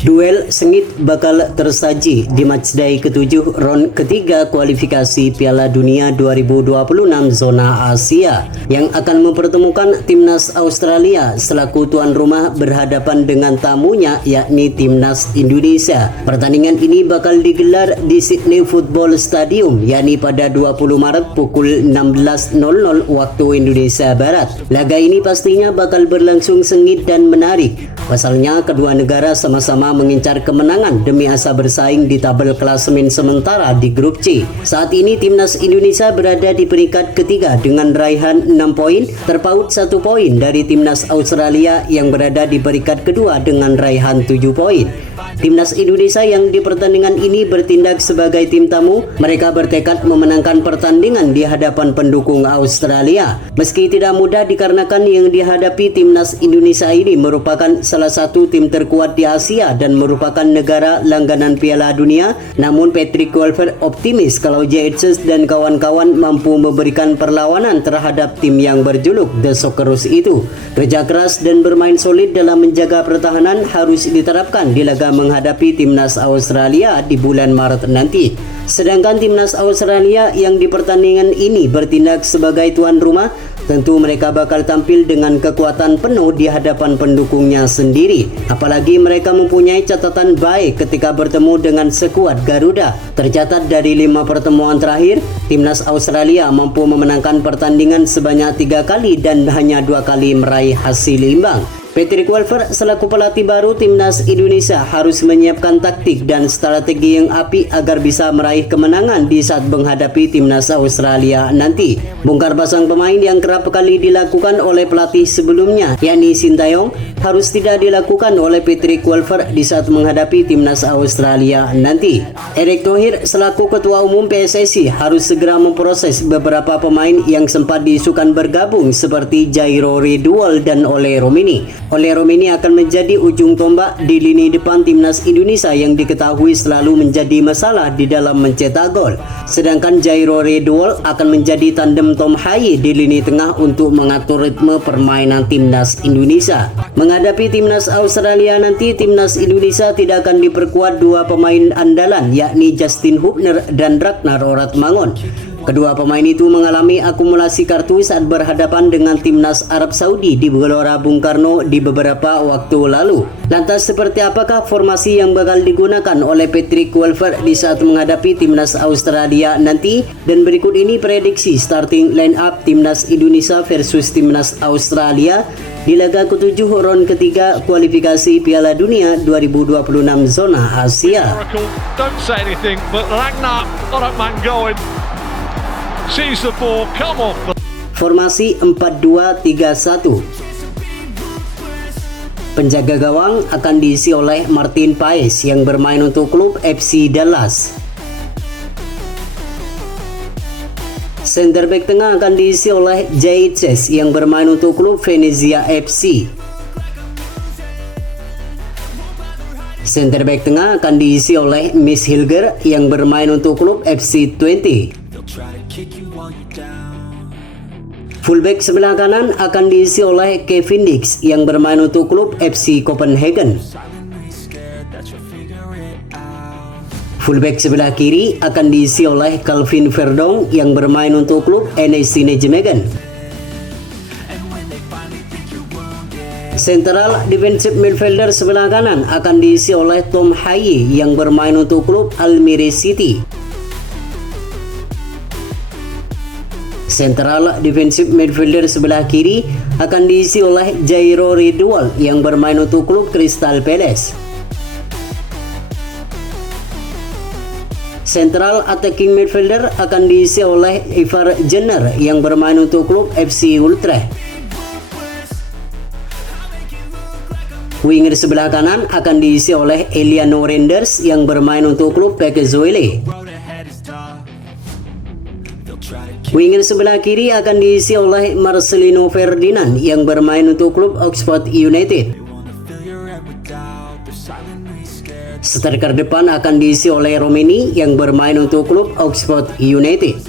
Duel sengit bakal tersaji di matchday ke-7 ron ketiga kualifikasi Piala Dunia 2026 zona Asia yang akan mempertemukan timnas Australia selaku tuan rumah berhadapan dengan tamunya yakni timnas Indonesia. Pertandingan ini bakal digelar di Sydney Football Stadium yakni pada 20 Maret pukul 16.00 waktu Indonesia Barat. Laga ini pastinya bakal berlangsung sengit dan menarik. Pasalnya kedua negara sama-sama mengincar kemenangan demi asa bersaing di tabel klasemen sementara di grup C. Saat ini timnas Indonesia berada di peringkat ketiga dengan raihan 6 poin, terpaut 1 poin dari timnas Australia yang berada di peringkat kedua dengan raihan 7 poin. Timnas Indonesia yang di pertandingan ini bertindak sebagai tim tamu, mereka bertekad memenangkan pertandingan di hadapan pendukung Australia. Meski tidak mudah dikarenakan yang dihadapi timnas Indonesia ini merupakan salah satu tim terkuat di Asia dan merupakan negara langganan Piala Dunia, namun Patrick Kluivert optimis kalau JHS dan kawan-kawan mampu memberikan perlawanan terhadap tim yang berjuluk The Socceroos itu. Kerja keras dan bermain solid dalam menjaga pertahanan harus diterapkan di laga menghadapi timnas Australia di bulan Maret nanti. Sedangkan timnas Australia yang di pertandingan ini bertindak sebagai tuan rumah, tentu mereka bakal tampil dengan kekuatan penuh di hadapan pendukungnya sendiri. Apalagi mereka mempunyai catatan baik ketika bertemu dengan skuad Garuda. Tercatat dari 5 pertemuan terakhir, timnas Australia mampu memenangkan pertandingan sebanyak 3 kali dan hanya 2 kali meraih hasil imbang. Patrick Kluivert selaku pelatih baru timnas Indonesia harus menyiapkan taktik dan strategi yang apik agar bisa meraih kemenangan di saat menghadapi timnas Australia nanti. Bongkar pasang pemain yang kerap kali dilakukan oleh pelatih sebelumnya yakni Sintayong harus tidak dilakukan oleh Patrick Kluivert di saat menghadapi timnas Australia nanti. Erick Thohir selaku ketua umum PSSI harus segera memproses beberapa pemain yang sempat diisukan bergabung seperti Jairo Ridwal dan Ole Romini. Ole Romini akan menjadi ujung tombak di lini depan timnas Indonesia yang diketahui selalu menjadi masalah di dalam mencetak gol. Sedangkan Jairo Ridwal akan menjadi tandem Tom Haye di lini tengah untuk mengatur ritme permainan timnas Indonesia. Menghadapi timnas Australia nanti, timnas Indonesia tidak akan diperkuat 2 pemain andalan yakni Justin Hubner dan Ragnar Oratmangun. Kedua pemain itu mengalami akumulasi kartu saat berhadapan dengan timnas Arab Saudi di Gelora Bung Karno di beberapa waktu lalu. Lantas seperti apakah formasi yang bakal digunakan oleh Patrick Kluivert di saat menghadapi timnas Australia nanti? Dan berikut ini prediksi starting line up timnas Indonesia versus timnas Australia di laga ke-7 ron ketiga kualifikasi Piala Dunia 2026 zona Asia. Don't say anything, but Ragnar Oratmangun sees the ball come off. Formasi 4-2-3-1. Penjaga gawang akan diisi oleh Martin Paes yang bermain untuk klub FC Dallas. Center back tengah akan diisi oleh JHS yang bermain untuk klub Venezia FC. Center back tengah akan diisi oleh Miss Hilger yang bermain untuk klub FC Twente. Fullback sebelah kanan akan diisi oleh Kevin Dix yang bermain untuk klub FC Copenhagen. Fullback sebelah kiri akan diisi oleh Calvin Verdong yang bermain untuk klub NEC Nijmegen. Central defensive midfielder sebelah kanan akan diisi oleh Tom Haye yang bermain untuk klub Almere City. Central defensive midfielder sebelah kiri akan diisi oleh Jairo Ridwal yang bermain untuk klub Crystal Palace. Central attacking midfielder akan diisi oleh Ivar Jenner yang bermain untuk klub FC Utrecht. Winger sebelah kanan akan diisi oleh Eliano Renders yang bermain untuk klub PEC Zwolle. Winger sebelah kiri akan diisi oleh Marcelino Ferdinand yang bermain untuk klub Oxford United. Striker depan akan diisi oleh Romini yang bermain untuk klub Oxford United.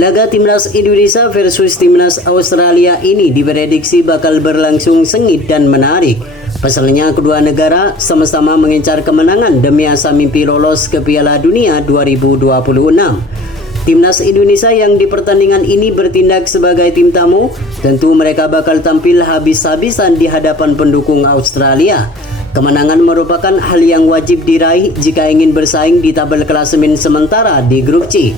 Laga timnas Indonesia versus timnas Australia ini diprediksi bakal berlangsung sengit dan menarik. Pasalnya kedua negara sama-sama mengincar kemenangan demi asa mimpi lolos ke Piala Dunia 2026. Timnas Indonesia yang di pertandingan ini bertindak sebagai tim tamu, tentu mereka bakal tampil habis-habisan di hadapan pendukung Australia. Kemenangan merupakan hal yang wajib diraih jika ingin bersaing di tabel klasemen sementara di grup C.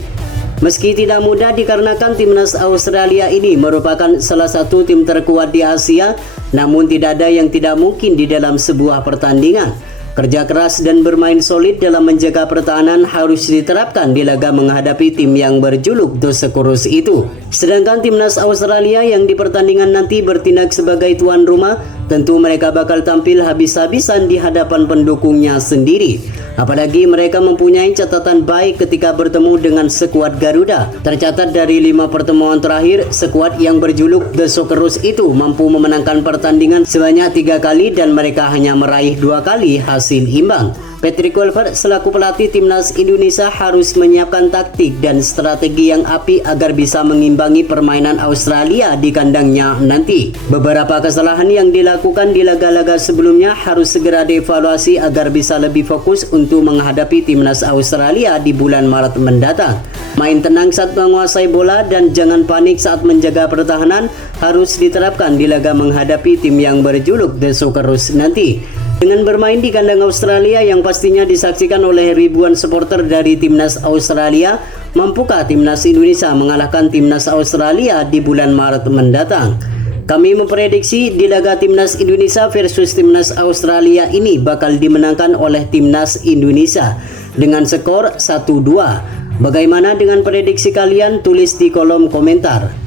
Meski tidak mudah dikarenakan timnas Australia ini merupakan salah satu tim terkuat di Asia, namun tidak ada yang tidak mungkin di dalam sebuah pertandingan. Kerja keras dan bermain solid dalam menjaga pertahanan harus diterapkan di laga menghadapi tim yang berjuluk Dos Equerros itu. Sedangkan timnas Australia yang di pertandingan nanti bertindak sebagai tuan rumah, tentu mereka bakal tampil habis-habisan di hadapan pendukungnya sendiri. Apalagi mereka mempunyai catatan baik ketika bertemu dengan skuad Garuda. Tercatat dari 5 pertemuan terakhir, skuad yang berjuluk The Socceroos itu mampu memenangkan pertandingan sebanyak 3 kali dan mereka hanya meraih 2 kali hasil imbang. Patrick Kluivert selaku pelatih timnas Indonesia harus menyiapkan taktik dan strategi yang apik agar bisa mengimbangi permainan Australia di kandangnya nanti. Beberapa kesalahan yang dilakukan di laga-laga sebelumnya harus segera dievaluasi agar bisa lebih fokus untuk menghadapi timnas Australia di bulan Maret mendatang. Main tenang saat menguasai bola dan jangan panik saat menjaga pertahanan harus diterapkan di laga menghadapi tim yang berjuluk The Socceroos nanti. Dengan bermain di kandang Australia yang pastinya disaksikan oleh ribuan supporter dari timnas Australia, mampukah timnas Indonesia mengalahkan timnas Australia di bulan Maret mendatang? Kami memprediksi di laga timnas Indonesia versus timnas Australia ini bakal dimenangkan oleh timnas Indonesia dengan skor 1-2. Bagaimana dengan prediksi kalian? Tulis di kolom komentar.